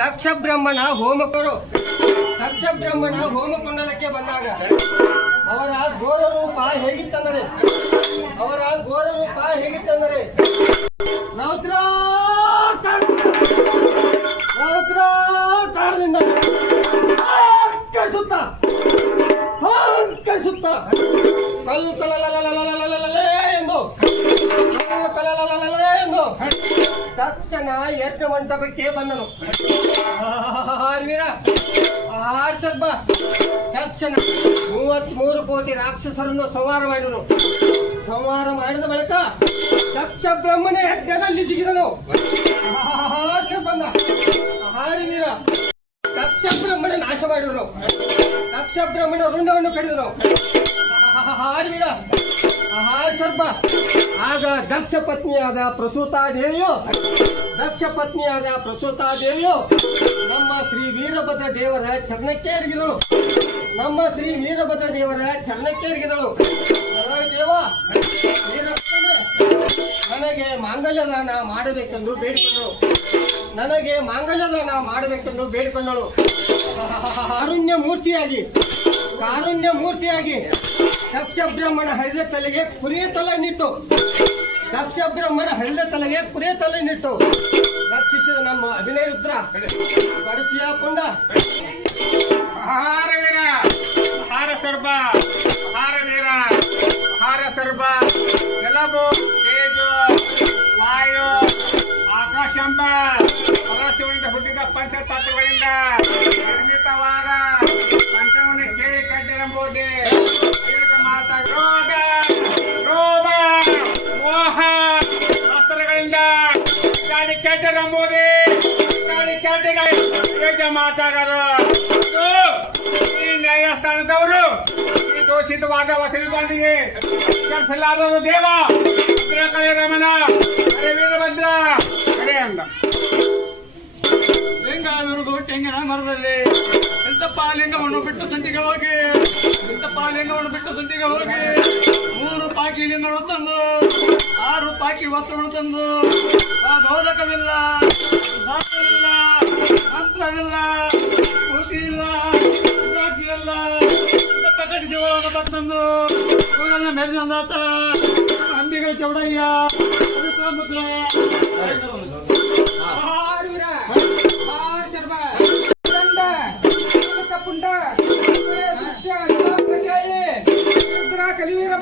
ದಕ್ಷ ಬ್ರಹ್ಮಣ ಹೋಮಕುಂಡಲಕ್ಕೆ ಬಂದಾಗ ಅವರ ಘೋರ ರೂಪ ಹೇಗಿತ್ತಂದರೆ ರೌದ್ರಾಕಾರದಿಂದ ಕಳಿಸುತ್ತ ಎಂದು ತಕ್ಷಣ ಯಜ್ಞ ಮಂಟಪಕ್ಕೆ ಬಂದನು. ತಕ್ಷಣ 33 ಕೋಟಿ ರಾಕ್ಷಸರನ್ನು ಸಂಹಾರ ಮಾಡಿದ ಬಳಿಕ ದಕ್ಷ ಬ್ರಹ್ಮಣ ಯಜ್ಞದಲ್ಲಿ ಜಿಗಿದನು. ಬಂದ ಹಾರಿವೀರ ದಕ್ಷ ಬ್ರಹ್ಮಣ ನಾಶ ಮಾಡಿದರು. ದಕ್ಷ ಬ್ರಹ್ಮಣ ವೃಂದವನ್ನು ಕಡಿದರು. ಹಾರಿವೀರ ಸರ್ಪ ಆಗ ದಕ್ಷ ಪತ್ನಿಯಾದ ಪ್ರಸೂತಾದೇವಿಯು ನಮ್ಮ ಶ್ರೀ ವೀರಭದ್ರ ದೇವರ ಚರಣಕ್ಕೆ ಎರಗಿದಳು. ದೇವ ನನಗೆ ಮಾಂಗಲ್ಯ ದಾನ ಮಾಡಬೇಕೆಂದು ಬೇಡಿಕೊಂಡಳು. ಕಾರುಣ್ಯ ಮೂರ್ತಿಯಾಗಿ ದಕ್ಷ ಬ್ರಹ್ಮಣ ಹರಿದ ತಲೆಗೆ ಕುರಿಯ ತಲೆ ನಿಟ್ಟು ರಕ್ಷಿಸಿದ ನಮ್ಮ ಅಭಿನಯ ರುದ್ರ ಕಡಚಿಯ ಪುಂಡ ಹಾರ ಸರ್ಪ ಎಲ್ಲವೂ ತೇಜು ವಾಯು ಆಕಾಶಂಬ ಪರಶಿವನಿಂದ ಹುಟ್ಟಿದ ಪಂಚತತ್ವಗಳಿಂದ ನಿರ್ಮಿತವಾದ ಪಂಚಮನ ಕೇಳಿ ಕಟ್ಟಿರಂಬುದೇ ಮಾತ ಕ್ರೋಧ ಮೋಹ ಅಸ್ತ್ರಗಳಿಂದ ಕೆಟ್ಟರಂಬುದೇ ಮಾತಾಡೋದು. ಈ ನ್ಯಾಯಸ್ಥಾನದವರು ಈ ದೋಷಿತವಾದ ವಸನಿಗೆ ಕೆಲಸಲಾದವರು ದೇವ ಕಳೆ ರಮಣ ಹರೇ ವೀರಭದ್ರ ಹರೇ ಅಂದ. ಲಿಂಗವಿರುವುದು ತೆಂಗಿನ ಮರದಲ್ಲಿ ಇಂತಪ್ಪ ಲಿಂಗವನ್ನು ಬಿಟ್ಟು ಸಂತಿಗೆ ಹೋಗಿ 3 ಪಾಕಿ ಲಿಂಗಗಳು ತಂದು 6 ಪಾಕಿ ವಸ್ತ್ರಗಳು ತಂದು ಬೋಧಕವಿಲ್ಲ, ಶಾಸ್ತ್ರವಿಲ್ಲ, ಮಂತ್ರವಿಲ್ಲ, ಕೂತಿ ಇಲ್ಲ, ಇಲ್ಲ ಕಟ್ಟಿ ಜೀವನವನ್ನು ತಂದು ಊರನ್ನ ಮೆರೆದಂದಾತ ಅಂಬಿಗೆ ಚೌಡಯ್ಯ ಮುದ್ರ ಪುಂಡ ಕಲಿವೀರ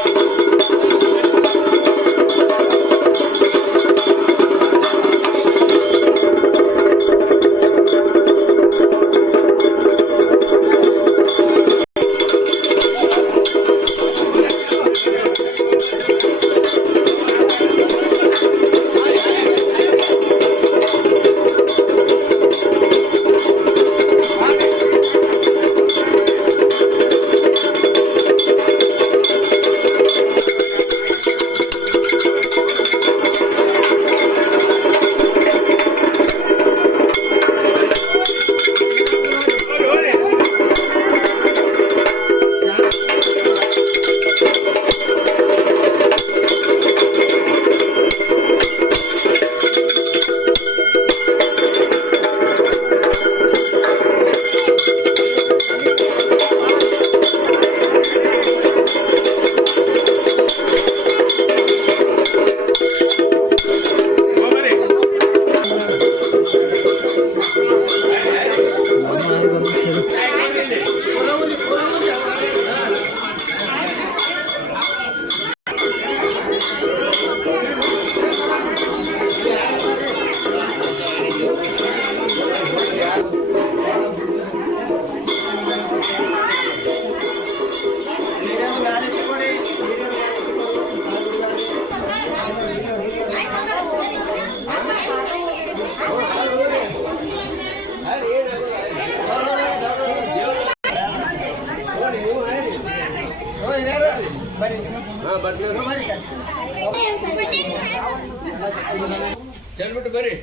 ಹೇಳ್ಬಿಟ್ಟು ಬರ್ರಿ.